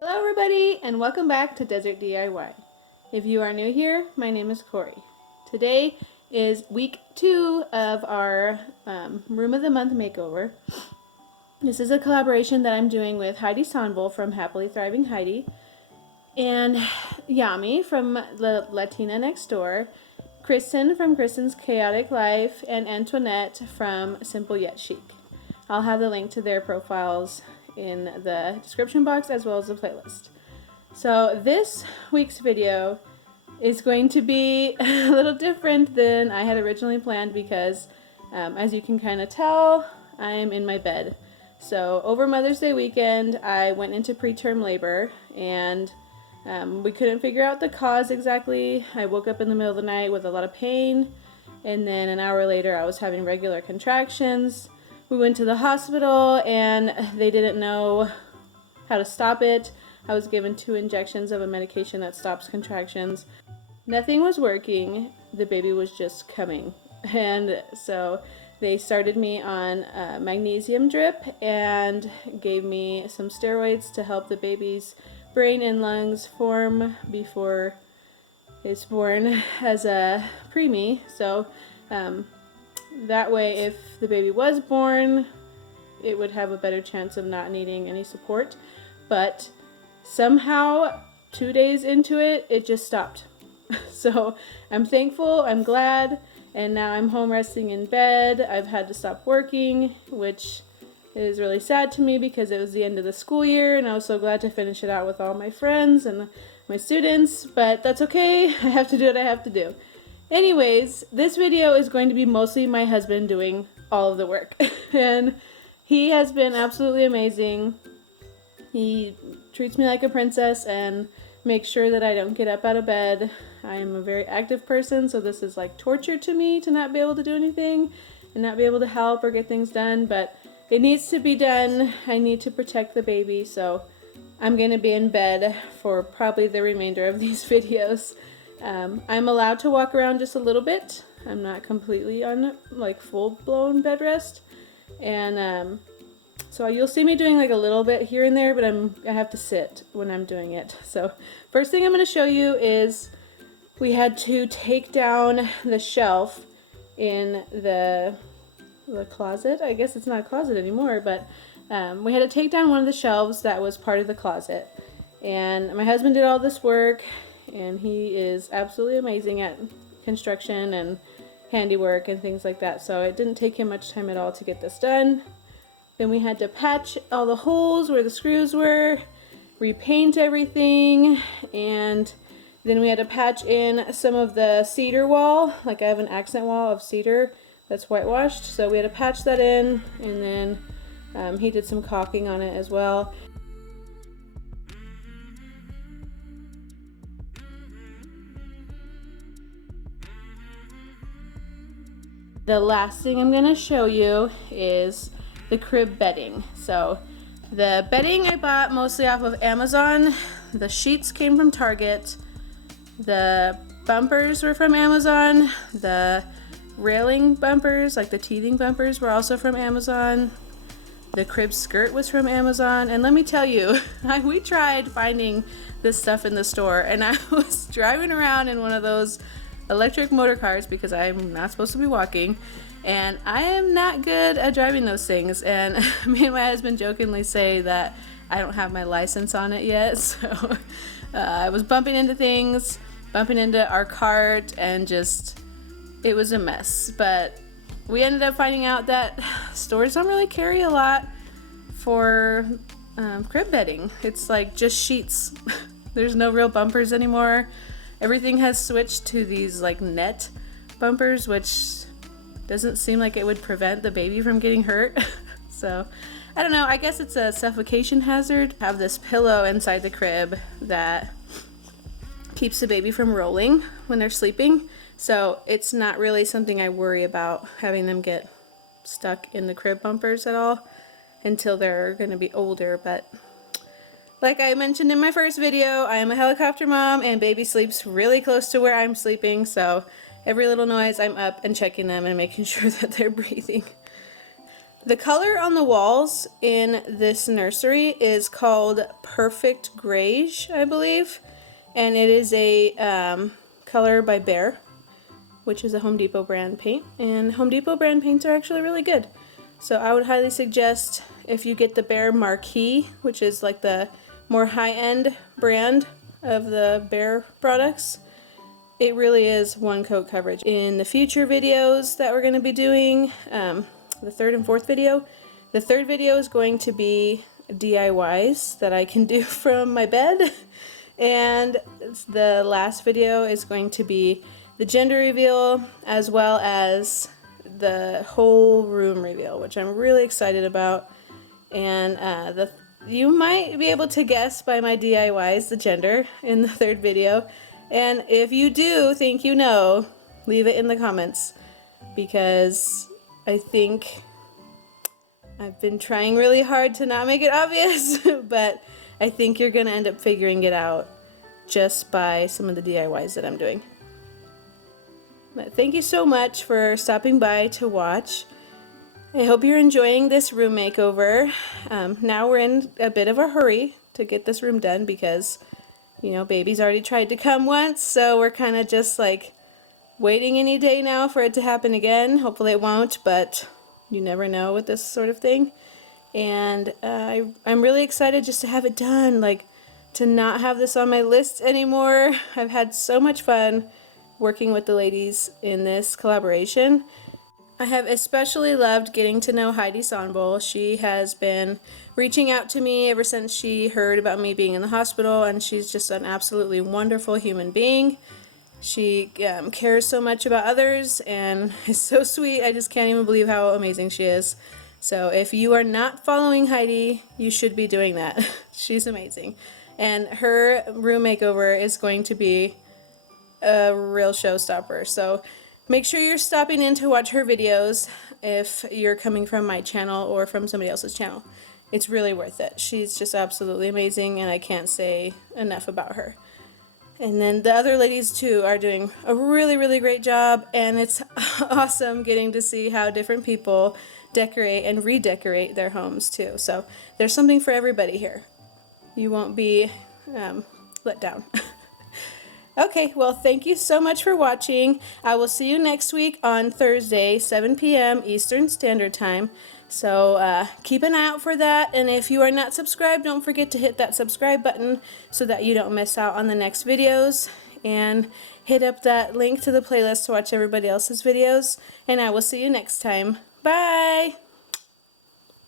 Hello everybody and welcome back to Desert DIY. If you are new here, my name is Corey. Today is week 2 of our Room of the Month makeover. This is a collaboration that I'm doing with Heidi Sonbul from Happily Thriving Heidi and Yami from the Latina Next Door, Kristen from Kristen's Chaotic Life, and Antoinette from Simple Yet Chic. I'll have the link to their profiles in the description box as well as the playlist. So this week's video is going to be a little different than I had originally planned because as you can kind of tell, I'm in my bed. So over Mother's Day weekend I went into preterm labor and we couldn't figure out the cause exactly. I woke up in the middle of the night with a lot of pain, and then an hour later I was having regular contractions. We went to the hospital and they didn't know how to stop it. I was given 2 injections of a medication that stops contractions. Nothing was working. The baby was just coming. And so they started me on a magnesium drip and gave me some steroids to help the baby's brain and lungs form before it's born as a preemie. So that way, if the baby was born, it would have a better chance of not needing any support. But somehow, 2 days into it, it just stopped. So I'm thankful, I'm glad, and now I'm home resting in bed. I've had to stop working, which is really sad to me because it was the end of the school year, and I was so glad to finish it out with all my friends and my students, but that's okay. I have to do what I have to do. Anyways, this video is going to be mostly my husband doing all of the work. And he has been absolutely amazing. He treats me like a princess and makes sure that I don't get up out of bed. I am a very active person, so this is like torture to me to not be able to do anything and not be able to help or get things done, but it needs to be done. I need to protect the baby, so I'm going to be in bed for probably the remainder of these videos. I'm allowed to walk around just a little bit. I'm not completely on like full-blown bed rest, and so you'll see me doing like a little bit here and there, but I have to sit when I'm doing it. So first thing I'm going to show you is we had to take down the shelf in the closet. I guess it's not a closet anymore, but we had to take down one of the shelves that was part of the closet, and my husband did all this work. And he is absolutely amazing at construction and handiwork and things like that. So it didn't take him much time at all to get this done. Then we had to patch all the holes where the screws were, repaint everything, and then we had to patch in some of the cedar wall. Like I have an accent wall of cedar that's whitewashed. So we had to patch that in, and then he did some caulking on it as well. The last thing I'm going to show you is the crib bedding. So the bedding I bought mostly off of Amazon. The sheets came from Target. The bumpers were from Amazon. The railing bumpers, like the teething bumpers, were also from Amazon. The crib skirt was from Amazon. And let me tell you, we tried finding this stuff in the store, and I was driving around in one of those electric motor cars because I'm not supposed to be walking, and I am not good at driving those things, and me and my husband jokingly say that I don't have my license on it yet. So I was bumping into things, bumping into our cart, and just it was a mess. But we ended up finding out that stores don't really carry a lot for crib bedding. It's like just sheets. There's no real bumpers anymore. Everything has switched to these like net bumpers, which doesn't seem like it would prevent the baby from getting hurt. So I don't know, I guess it's a suffocation hazard. I have this pillow inside the crib that keeps the baby from rolling when they're sleeping. So it's not really something I worry about having them get stuck in the crib bumpers at all until they're going to be older. But like I mentioned in my first video, I am a helicopter mom and baby sleeps really close to where I'm sleeping, so every little noise I'm up and checking them and making sure that they're breathing. The color on the walls in this nursery is called Perfect Grayish, I believe, and it is a color by Behr, which is a Home Depot brand paint, and Home Depot brand paints are actually really good. So I would highly suggest if you get the Behr Marquee, which is like the more high-end brand of the Behr products, it really is one coat coverage. In the future videos that we're going to be doing, the third and fourth video, the third video is going to be DIYs that I can do from my bed, and the last video is going to be the gender reveal as well as the whole room reveal, which I'm really excited about. And you might be able to guess by my DIYs the gender in the third video. And if you do think you know, leave it in the comments, because I think I've been trying really hard to not make it obvious, but I think you're going to end up figuring it out just by some of the DIYs that I'm doing. But thank you so much for stopping by to watch. I hope you're enjoying this room makeover. Now we're in a bit of a hurry to get this room done because, you know, baby's already tried to come once, so we're kind of just like waiting any day now for it to happen again. Hopefully it won't, but you never know with this sort of thing. And I'm really excited just to have it done, like to not have this on my list anymore. I've had so much fun working with the ladies in this collaboration. I have especially loved getting to know Heidi Sonboul. She has been reaching out to me ever since she heard about me being in the hospital, and she's just an absolutely wonderful human being. She cares so much about others and is so sweet. I just can't even believe how amazing she is. So if you are not following Heidi, you should be doing that. She's amazing. And her room makeover is going to be a real showstopper. So make sure you're stopping in to watch her videos if you're coming from my channel or from somebody else's channel. It's really worth it. She's just absolutely amazing, and I can't say enough about her. And then the other ladies too are doing a really, really great job, and it's awesome getting to see how different people decorate and redecorate their homes too. So there's something for everybody here. You won't be let down. Okay, well, thank you so much for watching. I will see you next week on Thursday, 7 p.m. Eastern Standard Time. So keep an eye out for that. And if you are not subscribed, don't forget to hit that subscribe button so that you don't miss out on the next videos. And hit up that link to the playlist to watch everybody else's videos. And I will see you next time. Bye!